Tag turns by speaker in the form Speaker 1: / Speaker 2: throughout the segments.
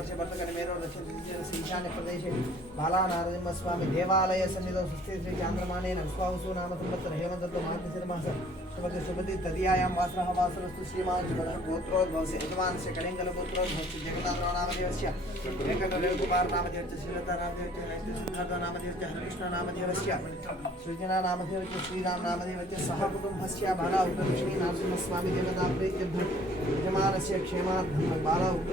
Speaker 1: ವರ್ಷ प्रदेश ರಕ್ಷಿಸಿದ ಶ್ರೀ ಈಶಾನ್ಯ ಪ್ರದೇಶ ಬಾಲಾನಾರಸಿಂಹಸ್ವಾಮಿ ದೇವಾಲಯ ಸನ್ನಿಧೌ ಸುಸ್ಥಿ ಶ್ರೀ ಚಾಂದ್ರಮಾನೇ ನರಸ್ವಾಹುಸು ನಾಮ ಸಂವತ್ಸರ ಹೇಮಂತತ್ವ ಮಾತೃಶಿರ್ಮಾಸ श्रीमती सुमति तदीयायां वासरः वासरस्तु श्रीमान् गोत्रोद्भवस्य यजमानस्य कलिङ्गलगोत्रोद्भवस्य जगन्नाथरामदेवस्य वेङ्कटरविकुमारनामदेवस्य श्रीलतारामदेवस्य हरिकृष्णनामदेवस्य हरिकृष्णनामदेवस्य सृजनानामदेवस्य श्रीरामनामदेवस्य सह कुटुम्बस्य बाला उग्रलक्ष्मीनारसिंहस्वामिदेवताप्रीत्यर्थं यजमानस्य क्षेमार्थं बाला उग्र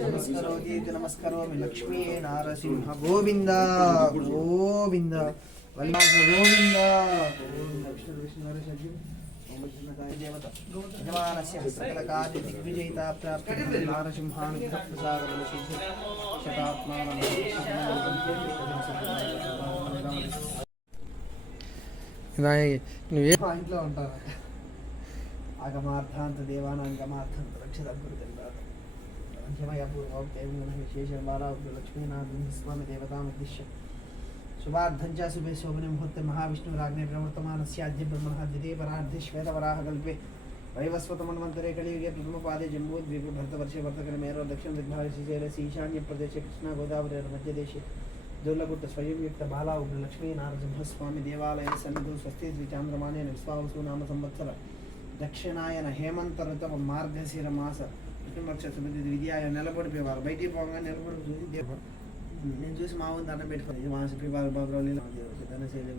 Speaker 1: నమస్కరోతి నమస్కరోమి లక్ష్మీ నారసింహ గోవింద గోవింద వల్లాస గోవింద
Speaker 2: నువ్వే
Speaker 1: ఇంట్లో ఉంటారు. आगमार्थान्तदेवानां गमार्थं रक्षितं कुरुदण्डात् मध्यमयापूर्वोक्तेवं विशेषं बालाब्दुलक्ष्मीनां स्वामिदेवतामुद्दिश्य। शुभार्थं च शुभे शोभने मुहूर्ते महाविष्णुराज्ञे प्रवर्तमानस्याद्य ब्रह्मणः द्वितीये परार्धे श्वेतवराहकल्पे। वैवस्वतमन्वन्तरे कलियुगे प्रथमपादे जम्बूद्वीपे भरतवर्षे वर्तकरमेरो दक्षिणदिग्भारतशेषे ईशान्यप्रदेशे कृष्णागोदावरीर्मध्यदेशे दुर्लकुटस्वयंयुक्तबाला उग्रलक्ष्मीनारसिंहस्वामिदेवालये सन्निधौ स्वस्ति श्रीचान्द्रमानेन विश्वावसु नाम संवत्सर। మధ్యదేశే దుర్లగుట్ట స్వయంయుక్త బాలా ఉగ్ర లక్ష్మీ నారసింహస్వామి దేవాలయ సన్నిధు స్వస్తి శ్రీ చాంద్రమానేన విశ్వావసు నామ సంవత్సర దక్షిణాయన హేమంత ఋతవ మార్గశిర మాస విష్ణుపక్ష సుమతి విద్యాయ నిలబడిపోయేవారు బయటికి పోగా నిలబడి చూసి దేవ నేను చూసి మా ఊరు దండం పెట్టుకోవాలి మా శ్రీ బాబు బాబురావు ధనశైలి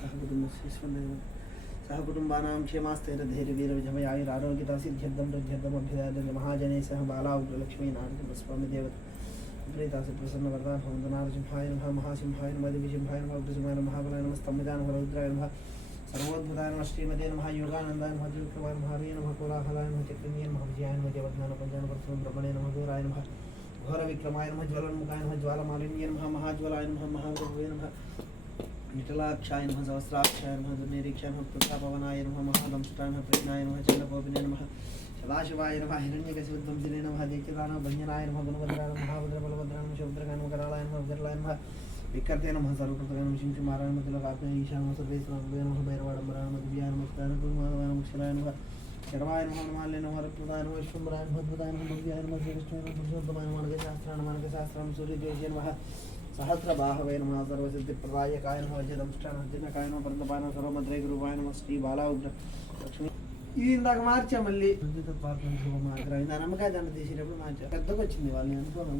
Speaker 1: సహకుటుంబ శిష్యుండేది సహకుటుంబానాం క్షేమాస్థైర ధైర్య వీర విజయ ఆయుర ఆరోగ్యత సిద్ధ్యర్థం వృద్ధ్యర్థం అభ్యుదాయ మహాజనే సహ బాలా ఉగ్ర లక్ష్మీ నారసింహ స్వామి దేవత ప్రీతాసి ప్రసన్న వరదా భవంతు నారసింహాయ నమః మహాసింహాయ నమః దివిసింహాయ నమః ఉగ్రసింహాయ నమః మహాబలాయ నమః స్తమ్మిదాయ सर्वोद्भुताय नमः श्रीमते नमः योगानन्दाय नमः जीवकृपाय नमः हरे नमः कोलाहलाय नमः चक्रन्ये नमः विजयाय नमः जगज्ञान पञ्चान परसुं ब्रह्मणे नमः घोराय नमः घोरविक्रमाय नमः ज्वलन्मुखाय नमः ज्वालमालिन्ये नमः महाज्वलाय नमः महाप्रभवे नमः निटलाक्षाय नमः सहस्राक्षाय नमः दुर्निरीक्षाय नम प्रजापवनाय नम महादंष्टाय नमः प्रेरणाय नमः चन्द्रकोपिने नमः सदाशिवाय नमः हिरण्यकशिवध्वंसिने नमः दीक्षिताय भञ्जनाय नमः गुणभद्राय नमः महाभद्रबलभद्राय नमः शोभद्रकाय नमः करालाय नमः विदर्लाय नमः కరాళాయ నమః వికరాళాయ నమః వికర్తే నమః సర్వకృతకాయ నమః శింశు మారాయ నమః తిలకాత్మయ ఈశాన నమః సర్వేశ్వరాయ నమః భైరవాడంబరాయ నమః దివ్యాయ నమః స్థానకుమారాయ నమః క్షరాయ నమః శర్వాయ నమః నమాల్య నమః రత్నదాయ నమః విశ్వంబరాయ నమః అద్భుతాయ నమః భవ్యాయ నమః శ్రీకృష్ణాయ నమః పురుషోత్తమాయ నమః మనగశాస్త్రాయ నమః మనగశాస్త్రం సూర్యజ్యోతిషే నమః సహస్రబాహవే నమః సర్వసిద్ధిప్రదాయకాయ నమః వజ్రదంష్టానకాయ నమః పరమపాయ నమః సర్వభద్రై గురువాయ నమః శ్రీ బాలా ఉగ్ర లక్ష్మీ ఇది ఇందాక మార్చా మళ్ళీ. నమ్మకాయ దండ తీసేటప్పుడు మార్చా పెద్దగా వచ్చింది వాళ్ళని అనుకోవడం.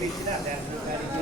Speaker 1: క్షేమ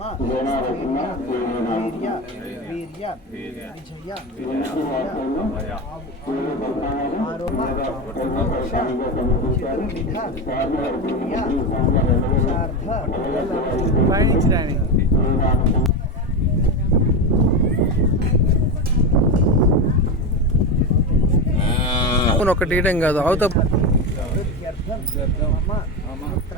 Speaker 1: స్థైర్య వీర్య వీర్య విజయ విజయ ఆరోమ మోక్ష చతుర్విధ పుణ్య శార్థ
Speaker 2: పయనించడానికి ఒకటి ఇయడం కాదు అవత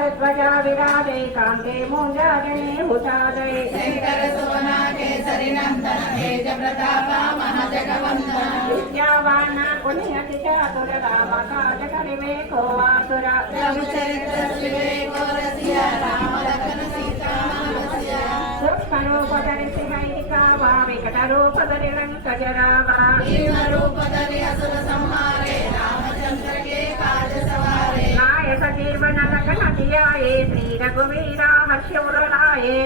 Speaker 3: వజ్రహరధ్వజా విరాజే కాంతే మూంజాగణే హుషాదయ శంకర విద్యావాన పుణ్యతి చాతుర రామకాజ కరిమే కోవాసుర సూక్ష్మరూపధరిసి వైదికా వికటరూపధరి లంకజరావ నాయక లగ్న శ్రీ రఘువీరా హర్షమురలాయే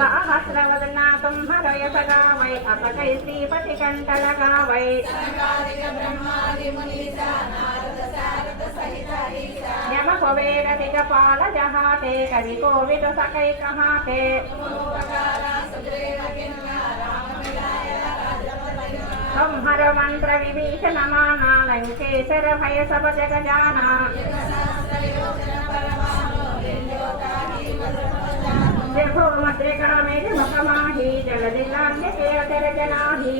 Speaker 3: సహస్రవదనాథం హరయ సగా వై అపకై శ్రీపతి కంఠలగా వై యమ కుబేర జహాతే కవి కోవిద సకై సంహర మంత్ర విభీషణ మానా లంకేశర భయ సభ జగజానా జగోమద్రికణమే ముఖమాహి జగదిలాన్య కేతర జనాహి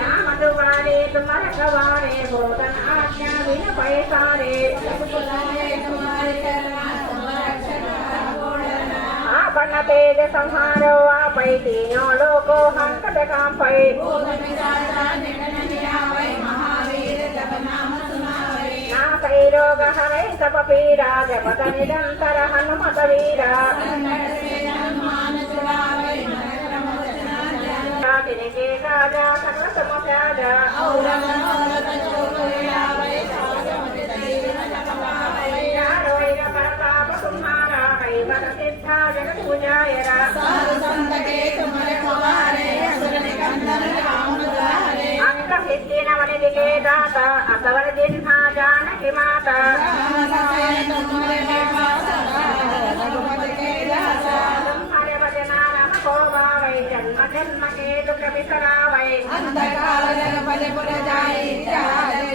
Speaker 3: రామదువారే తుమర కవారే విన ఆపన్న తేజ సంహారో ఆపై తీనో లోకో హంకట కాంపై నాపై రోగ హరై తప పీడా జపత నిరంతర హనుమత వీరా తిరిగే రాజా సకల मनसिद्धा जगत्पूजाय साधुसन्तके कुमरकुमारे असुरनिकन्दन रामदारे अङ्गसिद्धिन वनिदिके दाता असवर जिह्ना जन्म जन्म
Speaker 4: के दुख विसरा वै अंधकार जग पद पुर जाई जाए